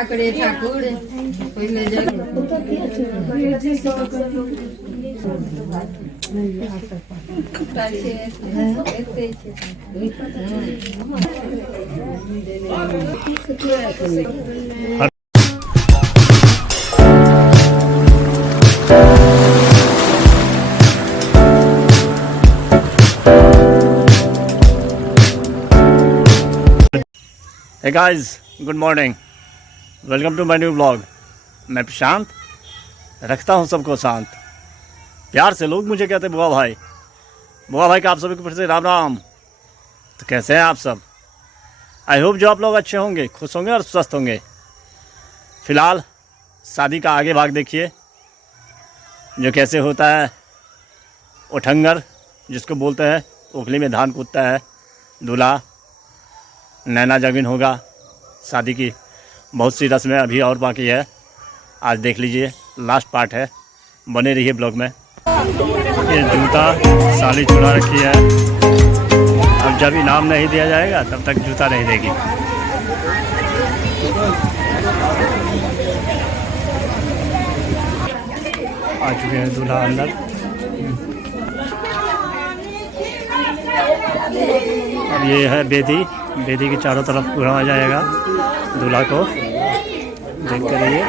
ठाकरे ठाकुर पहले Hey guys, good morning. Welcome to my new vlog. मैं प्रशांत रखता हूँ सबको शांत। प्यार से लोग मुझे कहते हैं बुआ भाई का आप सभी को फिर से राम राम। तो कैसे हैं आप सब? आई होप जो आप लोग अच्छे होंगे, खुश होंगे और स्वस्थ होंगे। फ़िलहाल शादी का आगे भाग देखिए, जो कैसे होता है। उठंगर जिसको बोलते हैं, ओखली में धान कूदता है, दूल्हा नैना जगीन होगा। शादी की बहुत सी रस्में अभी और बाकी है, आज देख लीजिए, लास्ट पार्ट है। बने रहिए ब्लॉग में। ये जूता साली चुरा रखी है, अब जब इनाम नहीं दिया जाएगा तब तक जूता नहीं देगी। आ चुके हैं दूल्हा अंदर। अब ये है बेदी के चारों तरफ घुमाया जाएगा दूल्हा को। देखते रहिए।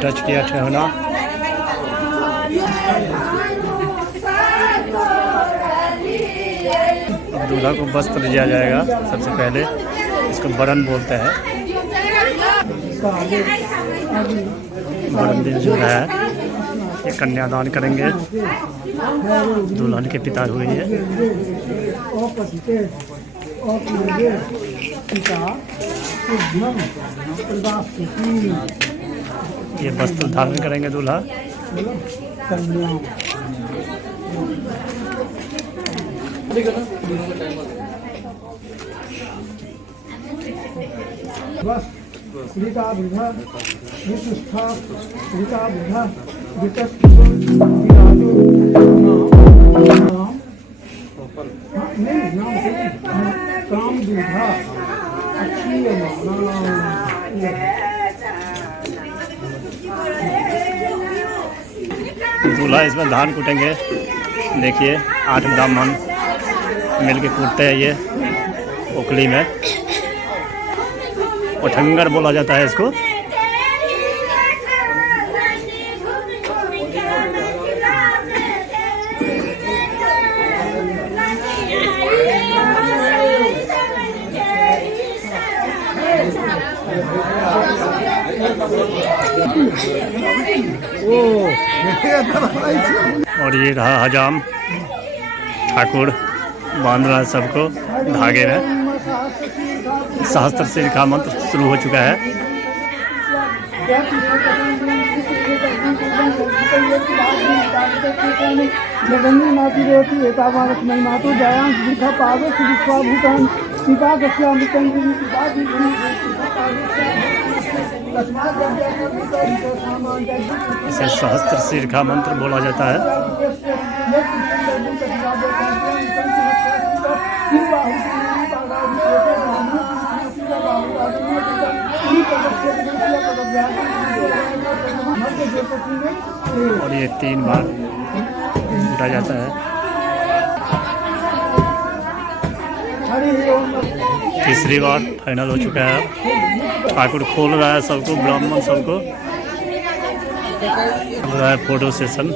टच किया ठहना। अब दूल्हा को वस्त्र दिया जाएगा। सबसे पहले इसको बरन बोलते हैं। बरन दिन जो है ये कन्यादान करेंगे, दुल्हन के पिता हुए हैं। ये वस्त्र धारण करेंगे दूल्हा। श्रीता बुधा निष्ठा श्रीता बुधा काम दूधा दूल्हा इसमें धान कूटेंगे। देखिए 8 ब्राह्मण मिल के कूटते हैं ये ओखली में। उठंगर बोला जाता है इसको। और ये रहा हजाम, ठाकुर बांध रहा है सबको धागे में। सहस्त्र सिर का मंत्र शुरू हो चुका है। इसे सहस्त्र सिर का मंत्र बोला जाता है। और ये 3 बार उठा जाता है। तीसरी बार फाइनल हो चुका है। ठाकुर खोल रहा है सबको, ब्राह्मण सबको हो रहा है फोटो सेशन।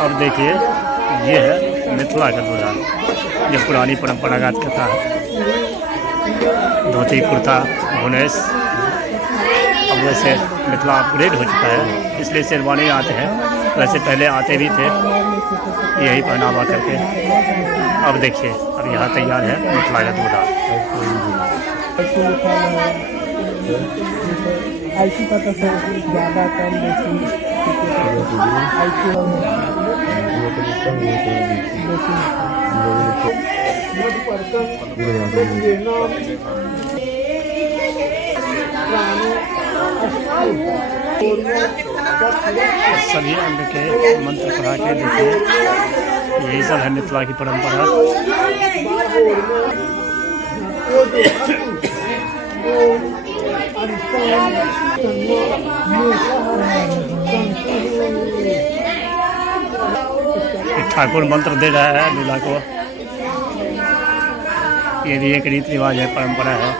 अब देखिए ये है मिथिला का दूल्हा, ये पुरानी परंपरागत कथा है। धोती कुर्ता भुनेश। अब वैसे मिथिला अपग्रेड हो चुका है, इसलिए शेरवानी आते हैं। वैसे पहले आते भी थे यही पहनावा करके। अब देखिए अब यहाँ तैयार है मिथिला का दूल्हा। ऐसी लिखा है ऐसी का तो सर ज़्यादा कम बेसी ऐसी सभी अंग के मंत्र पढ़ा के देखिए, यही सब है मिथिला की परंपरा। ठाकुर मंत्र दे रहा है दूल्हा को, ये भी एक रीति रिवाज है, परंपरा है।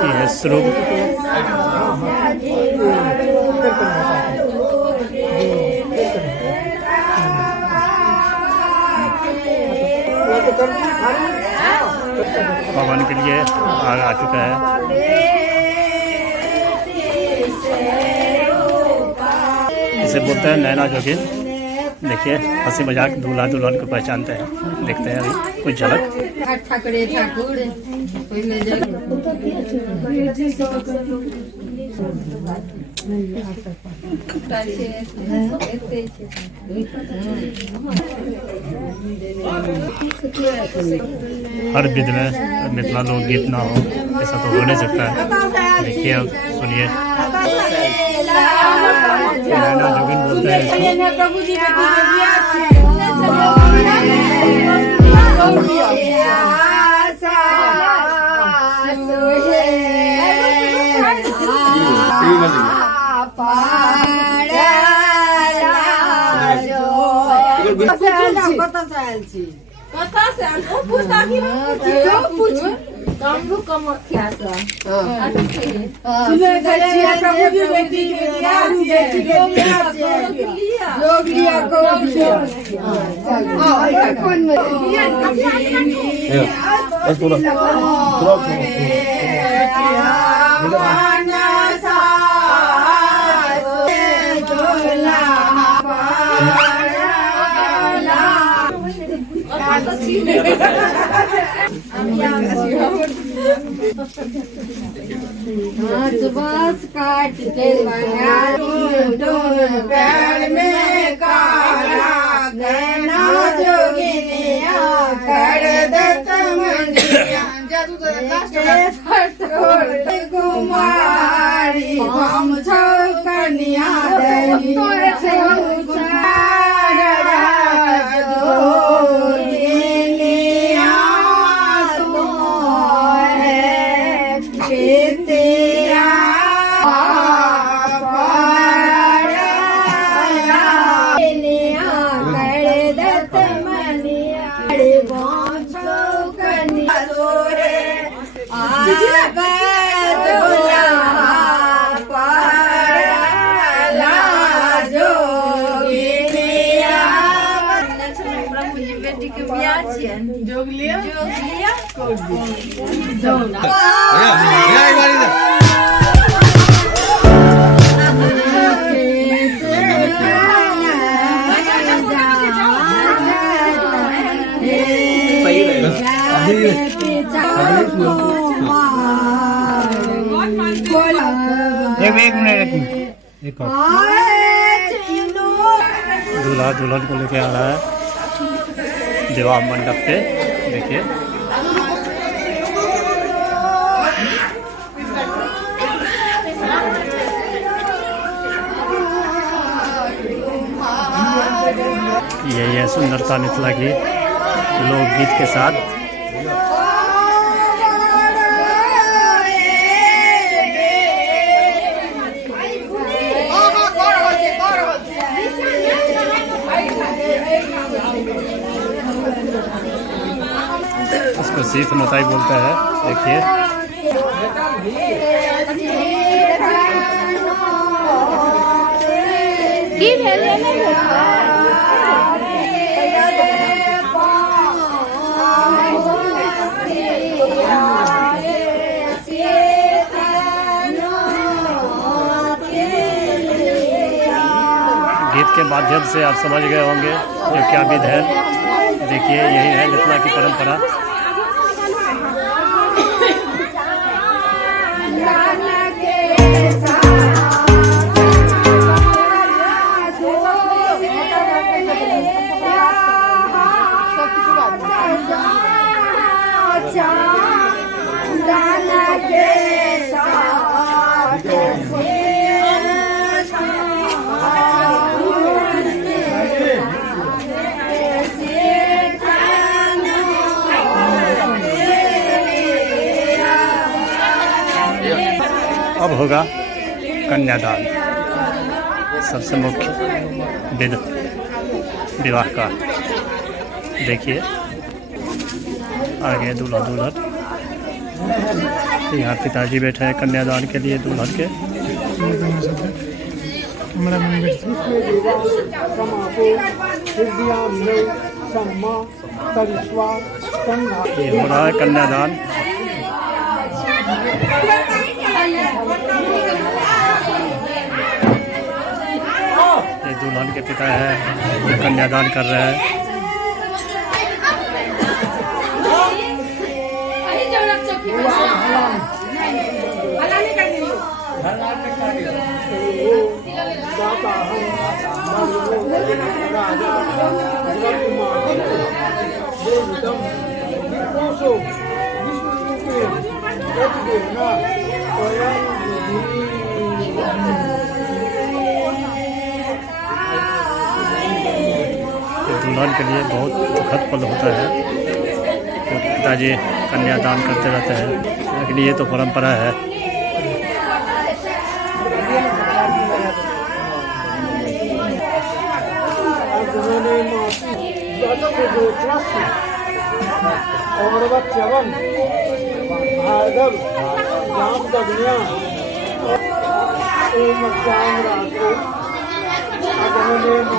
ये है श्रुभ, पवन के लिए आग आ चुका है। इसे बोलते हैं नैना जोगिन। देखिए हंसी मजाक दूल्हा दुल्हन को पहचानते हैं। देखते हैं अभी कुछ झलक। ठाकरे ठाकुर पहले जग हर विध में मिथिला लोकगीत ना हो ऐसा तो हो नहीं सकता है। देखिए अब सुनिए, नैना जोगिन बोलते हैं इसको। बांस काट के पैर में काला नैना जोगिनिया कर दत मनिया कुमारी हम छौ कन्या दई दूल्हा दुल्हन को लेके आ रहा है विवाह मंडप पे। देखिए यही है सुंदरता मिथिला की लोकगीत के साथ। इसको शीत नताई बोलते हैं। देखिए गीत के माध्यम से आप समझ गए होंगे जो क्या विध है। देखिए यही है मिथिला की परंपरा। अब होगा कन्यादान, सबसे मुख्य विध विवाह का। देखिए आगे दूल्हा दुल्हन, यहाँ पिताजी बैठे हैं कन्यादान के लिए दुल्हन के। ये हो रहा है कन्यादान। ये दुल्हन के पिता है, कन्यादान कर रहे हैं। दुल्हन के लिए बहुत दुखद पल होता है क्योंकि पिताजी कन्यादान करते रहते हैं, लेकिन ये तो परंपरा है।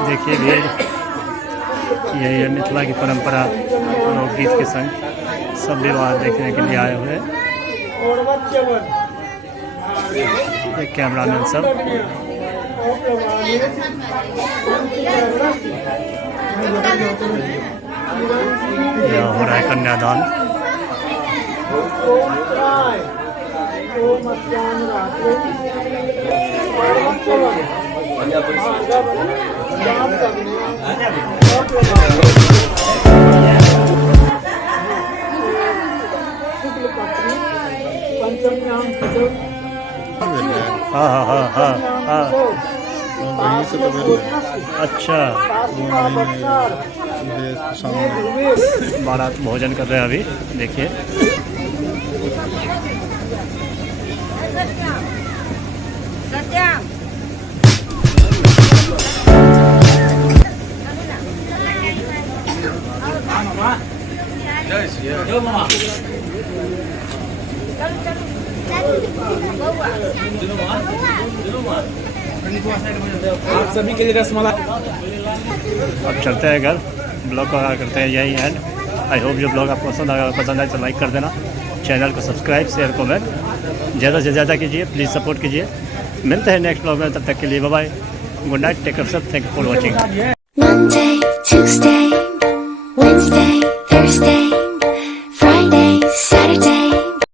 देखिए भीड़, यही है मिथिला की परंपरा। लोकगीत के संग सब विवाह देखने के लिए आए हुए हैं। कैमरामैन सब। यह हो रहा है कन्यादान। हाँ हाँ हाँ हाँ हाँ, अच्छा। बारात भोजन कर रहे हैं अभी, देखिए। आप सभी के लिए रसमलाई। अब चलते हैं घर, ब्लॉग का करते हैं यही एंड। आई होप जो ब्लॉग आपको पसंद आया, पसंद आए तो लाइक कर देना, चैनल को सब्सक्राइब शेयर कमेंट ज़्यादा से ज़्यादा कीजिए, प्लीज़ सपोर्ट कीजिए। मिलते हैं नेक्स्ट ब्लॉग में, तब तक के लिए bye bye, good night, take care सब, thank you for watching. Monday, Tuesday, Wednesday, Thursday